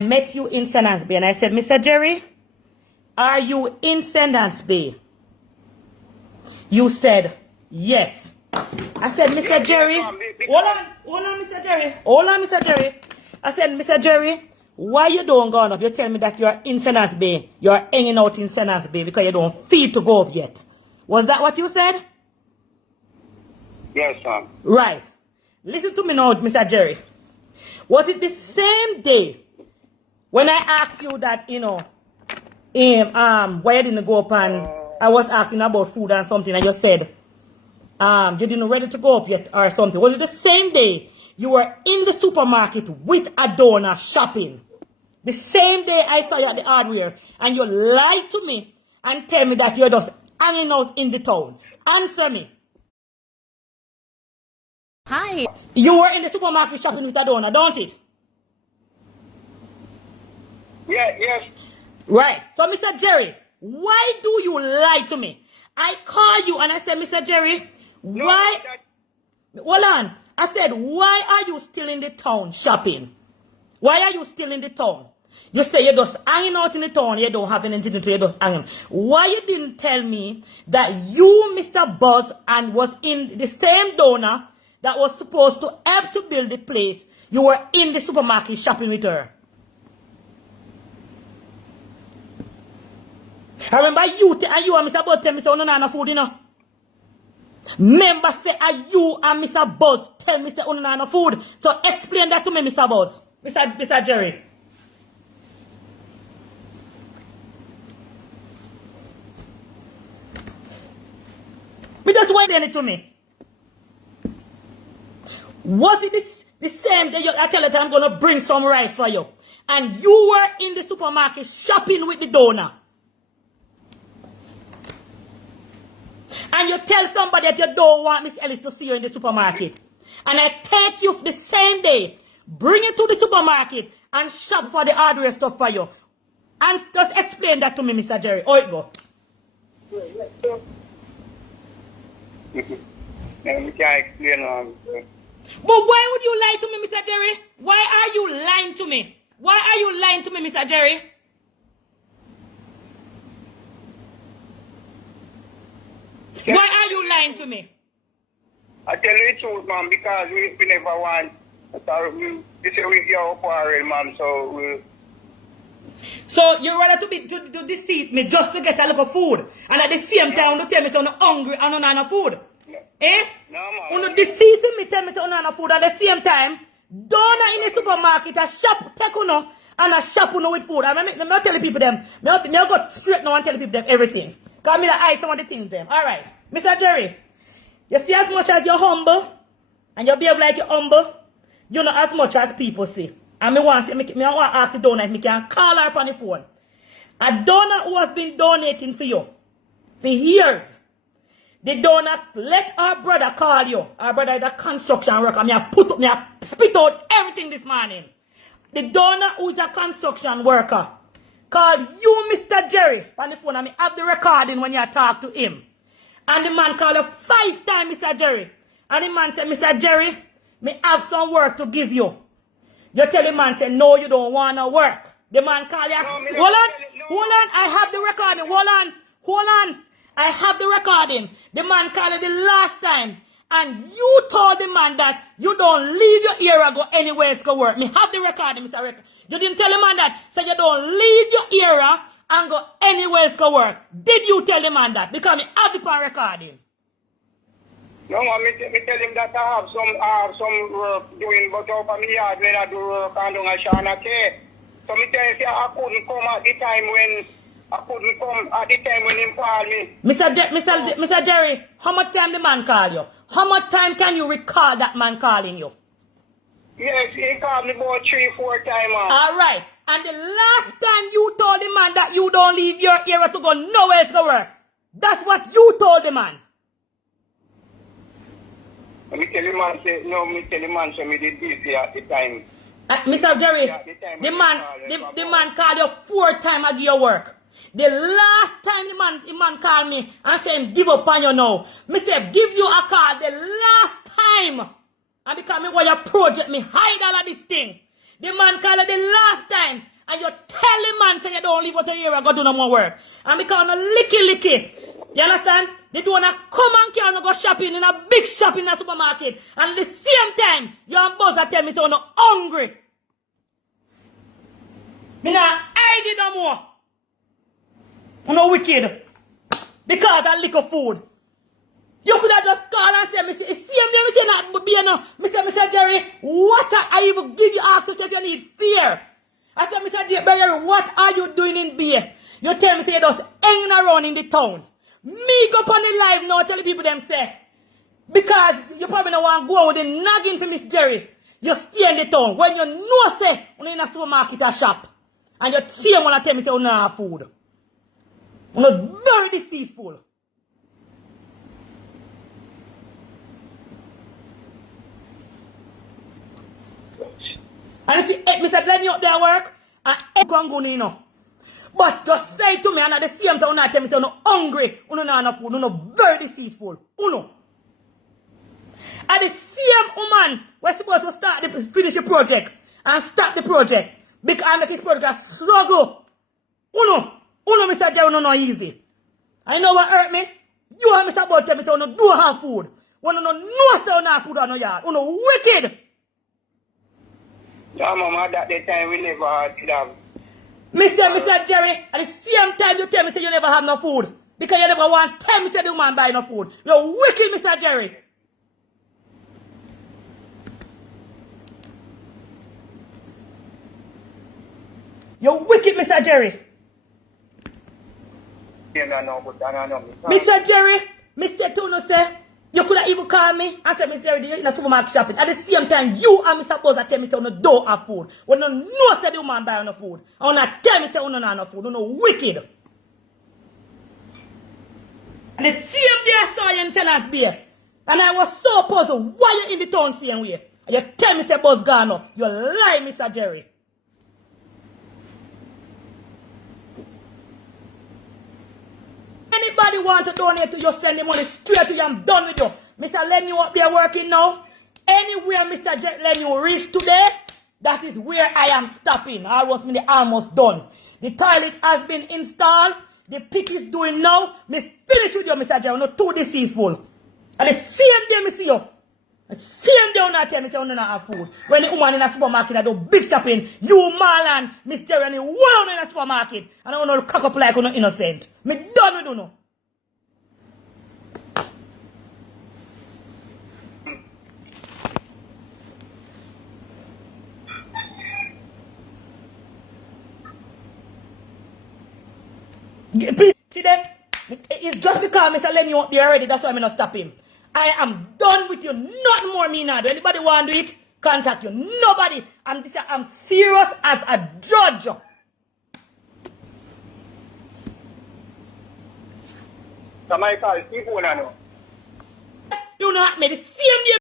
met you in Sandals Bay and I said, Mr. Jerry, are you in Sandals Bay? You said, yes. I said, Mr. Jerry, hold on, Mr. Jerry. Hold on, Mr. Jerry. I said, Mr. Jerry, why you don't go up? You tell me that you're in Sandals Bay. You're hanging out in Sandals Bay because you don't feel to go up yet. Was that what you said? Yes, sir. Right. Listen to me now, Mr. Jerry. Was it the same day when I asked you that, you know, why you didn't go up and I was asking about food and something and you said you didn't ready to go up yet or something? Was it the same day you were in the supermarket with a donor shopping? The same day I saw you at the hardware and you lied to me and tell me that you're just hanging out in the town. Answer me. Hi. You were in the supermarket shopping with a donor, don't it? Yeah, yes. Right. So, Mr. Jerry, why do you lie to me? I call you and I said, Mr. Jerry, why? Hold on. I said, why are you still in the town shopping? Why are you still in the town? You say you're just hanging out in the town, you don't have anything to do, you're just hanging. Why you didn't tell me that you, Mr. Buzz, and was in the same donor that was supposed to help to build the place, you were in the supermarket shopping with her? I remember you and Mr. Buzz tell me, say, no, no food, you know. Remember, say, you and Mr. Buzz tell me, say, no food. So explain that to me, Mr. Buzz. Mr. Jerry. Me just want it to me. Was it the same day I tell you that I'm going to bring some rice for you? And you were in the supermarket shopping with the donor. And you tell somebody that you don't want Miss Elliot to see you in the supermarket. And I take you the same day, bring you to the supermarket and shop for the hardware stuff for you. And just explain that to me, Mr. Jerry. How it go? Let me try to explain. But why would you lie to me, Mr. Jerry? Why are you lying to me? Why are you lying to me, Mr. Jerry? Why are you lying to me? I tell you the truth, ma'am, because we never want. This is with your quarrel, ma'am, so we. So you rather to deceive me just to get a little food, and at the same time, you tell me you're hungry and you don't have food. Eh? No, ma'am. You deceive me, tell me you're not have food, at the same time, donor in the supermarket, a shop, take you and a shop with food. And I tell the people them, I go straight now and tell the people them everything. Because I hide some of the things them. Alright. Mr. Jerry, you see as much as you're humble, and you behave like you're humble, you know as much as people see. And I want to ask the donor if I can call her upon the phone. A donor who has been donating for you for years. The donor let our brother call you. Our brother is a construction worker. I spit out everything this morning. The donor who is a construction worker called you, Mr. Jerry, on the phone, and I have the recording when you talk to him. And the man called you 5 times, Mr. Jerry. And the man said, Mr. Jerry, me have some work to give you. You tell the man, say, no, you don't want to work. The man called you, hold on, I have the recording, hold on. I have the recording. The man called you the last time. And you told the man that you don't leave your area go anywhere to go work. Me have the recording, Mr. Rick. You didn't tell the man that. So you don't leave your area and go anywhere to go work. Did you tell the man that? Because me have the pan recording. No, ma'am, me tell him that I have some work doing, but over me yard when I do work and do a shana care. So me tell you, I couldn't come at the time when he called me. Mr. Jerry, how much time the man call you? How much time can you recall that man calling you? Yes, he called me about 3-4 times. Alright. And the last time you told the man that you don't leave your area to go nowhere to work. That's what you told the man. Me tell the man say, no, me tell the man say me did busy at the time. Mr. Jerry, the man called you 4 times a your work. The last time the man called me and said, give up on you now. Me say, give you a call the last time. And because me want your project, me hide all of this thing. The man called the last time. And you tell the man say you don't leave out a year and go do no more work. And because no licky. You understand? They don't wanna come and carry and go shopping in a big shop in a supermarket. And at the same time, you and Buzz tell me you're not hungry. Me not hide it no more. I'm not wicked. Because I lick of food. You could have just called and said, see me, me say not be no. Mr. Jerry, what I even give you access if you need fear. I said, Mr. Jerry, what are you doing in beer? You tell me say you just hanging around in the town. Me go on the live now, tell the people them say. Because you probably don't want to go with the nagging for Miss Jerry. You stay in the town. When you know say you're in a supermarket or shop. And you see them want to tell me say you don't have food. You're very deceitful. And if you hate me, say, let you up there work, and egg and go in. But just say to me, and at the same time, you tell me, say, you're hungry, you're not enough food, you're very deceitful. And the same woman was supposed to finish the project, and start the project, because I make this project a struggle. Mr. Jerry, not easy. And you know what hurt me? You and Mr. Bud tell me, say, you don't have food. When you know, say, you don't have food on your yard. You're wicked. Yeah, Mama, that the time we never had that. Mr. Jerry, at the same time you tell me say you never have no food. Because you never want time to tell the woman buy no food. You're wicked, Mr. Jerry. You're wicked, Mr. Jerry. Mr. Jerry, Mr. Tono say, you could have even called me and said, Mr. Jerry, you're in a supermarket shopping. At the same time, you and Mr. Buzz tell me say you don't have food. When you know say the woman buy no food. And when I tell me say you don't have no food, you're wicked. And the same day I saw you in Tenant's Bay. And I was so puzzled. Why you in the town same way? And you tell me say Buzz gone up. You lie, Mr. Jerry. Anybody want to donate to you, send the money straight to you. I'm done with you. Mr. Lenny up there working now. Anywhere Mr. Lenny reach today, that is where I am stopping. I was almost done. The toilet has been installed. The pick is doing now. Me finish with you, Mr. Jerry. Not too deceitful. And the same day me see you. The same day you tell me say you don't have food. When the woman in a supermarket I do big shopping, you Marlon, Miss Jerry, and the woman in a supermarket. And I want to cock up like you're innocent. Me done with you now. Please see them. It's just because Mr. Lenny won't be already. That's why I'm not stop him. I am done with you. Nothing more me now. Do anybody want to do it? Contact you. Nobody. I'm serious as a judge. Somebody call people now. You know what? Me the same day.